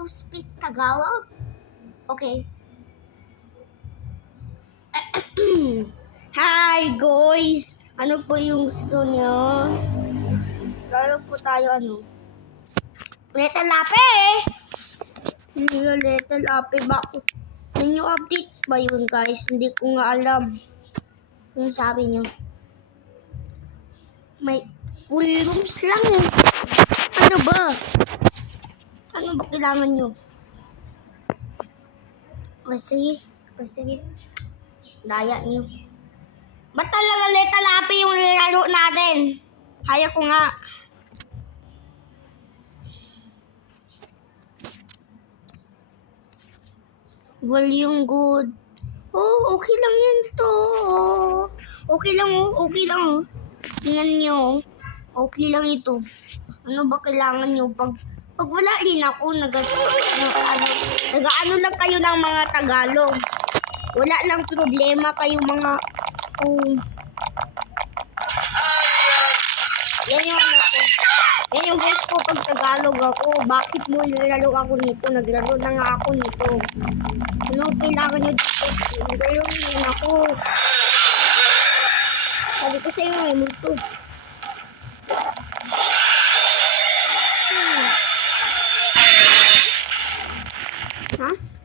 to speak Tagalog? Okay. Hi guys! Ano po yung gusto niyo? Lalo po tayo Little Lape! Little Lape ba? Yung update ba yun guys? Hindi ko nga alam. Yung sabi niyo. May full rooms lang eh. Ano ba? Ano ba kailangan nyo? O sige. Daya nyo. Ba't talaga Little Lape yung nilaro natin? Haya ko nga. Volume good. Oh, okay lang yan to. Okay lang oh. Tingnan nyo. Okay lang ito. Ano ba kailangan nyo? Pag wala din ako, nag-ano lang kayo ng mga Tagalog. Wala lang problema kayo mga yan yung yan yung voice ko pag Tagalog ako. Bakit mo nilaro ako nito? Naglaro na nga ako nito. Ano kailangan nyo dito? Naglaro na ako. Sabi ko sa'yo may multo. Taas?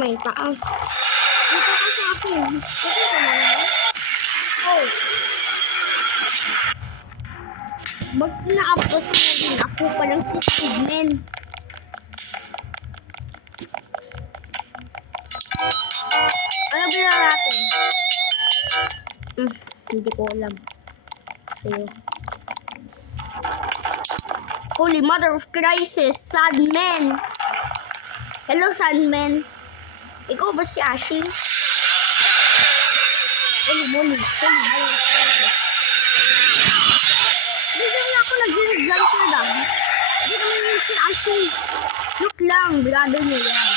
May taas. Dito ka sa akin. Dito ka naman. Oh. Bag na-upos na din ako palang si Pigmen. Ano bila natin? Hindi ko alam. Sa'yo. Holy Mother of Crisis, Sandman. Hello, Sandman. Ikaw ba si Ashi? Holy. Bigyan na ako nag-jumper lang. Hindi naman yun si Ashi. Look lang, brado niyo yan.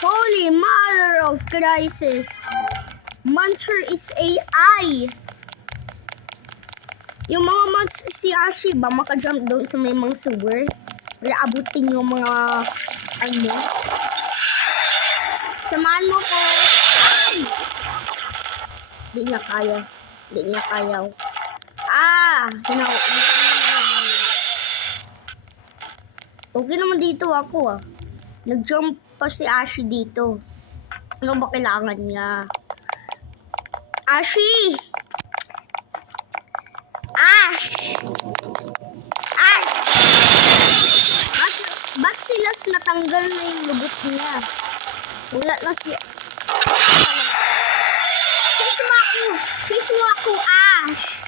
Holy Mother of Crisis. Monster is AI. Yung mga monster si Ashi ba makajump doon sa may mga sewer? Wala abutin yung mga samahan mo ko. Di niya kaya. Okay naman dito ako Nag-jump pa si Ashi dito. Ano ba kailangan niya? Ashi! Ba't sila natanggal na yung lubot niya? Wala na siya. Chase mo ako, Ash!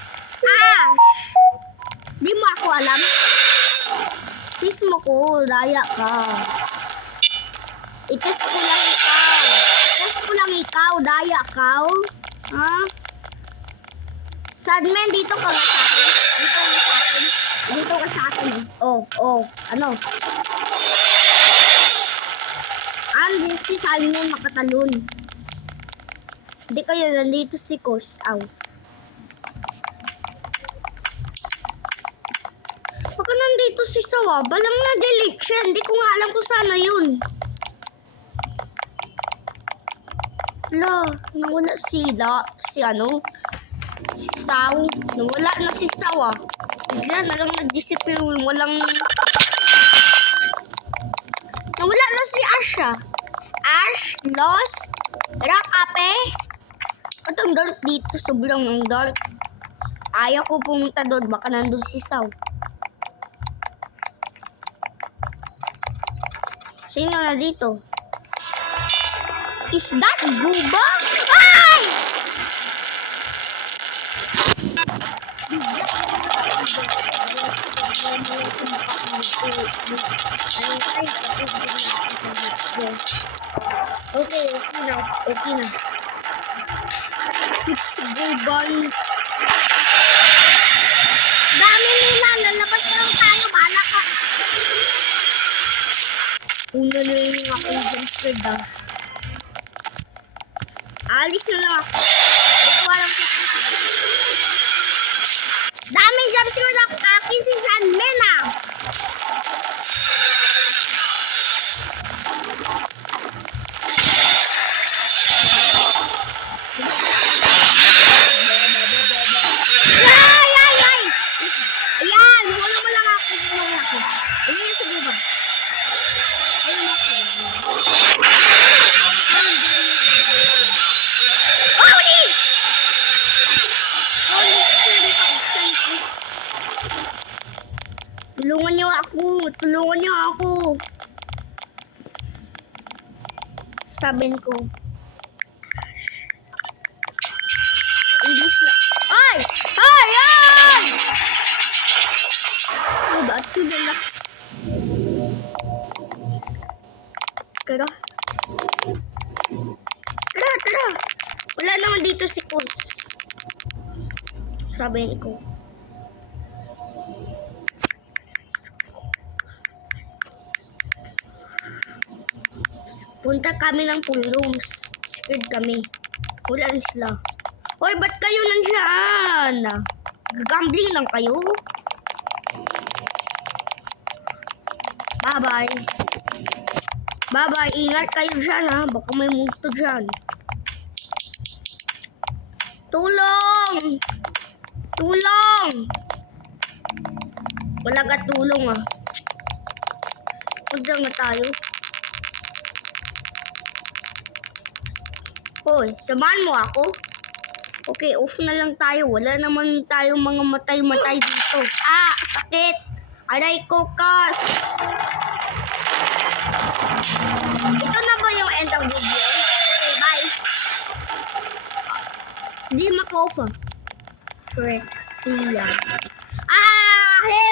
Di mo ako alam? Chase mo ko, daya ka. I-test ko lang ikaw. Daya ka. Ha? Sadman, dito ka nga sa akin. Dito ka sa akin. Ano? Andis si Sadman makatalon. Hindi kayo nandito si Coach. Baka nandito si Sawa. Balang na-delete siya. Hindi ko nga alam kung sana yun. Nawala si Saw. Nawala na si Sawa. Bigla na lang nag-disappear. Nawala na si Asha. Ash, lost, rock ape. At ang dark dito, sobrang ang dark. Ayaw ko pumunta doon, baka nandun si Saw. Sino na dito? Is that Guba? Ay! Okay na. It's Guba. Dami nila, lalabas na lang tayo, bahala ka. Una na yung aking jumpster Alis na lang ako. Ito walang daming jumpster na akin si Sandman. Tulungan niyo ako. Tulungan niyo ako. Sabihin ko. English na. Ay! Ay! Ay! Ay, ba't ko na? Tara. Tara, tara. Wala naman dito si Kus. Sabihin ko. Punta kami ng pool rooms. Scared kami. Wala rin sila. Hoy, ba't kayo nandyan? Gagambling lang kayo? Bye-bye. Bye-bye. Ingat kayo dyan, ha? Baka may multo dyan. Tulong! Tulong! Wala ka tulong, ah. Punta nga tayo. Hoy, samahan mo ako? Okay, off na lang tayo. Wala naman tayong mga matay-matay dito. Ah, sakit! Aray ko, Kas! Ito na ba yung end of video? Okay, bye! Hindi maka-off ah. Frexia. Ah! Hey!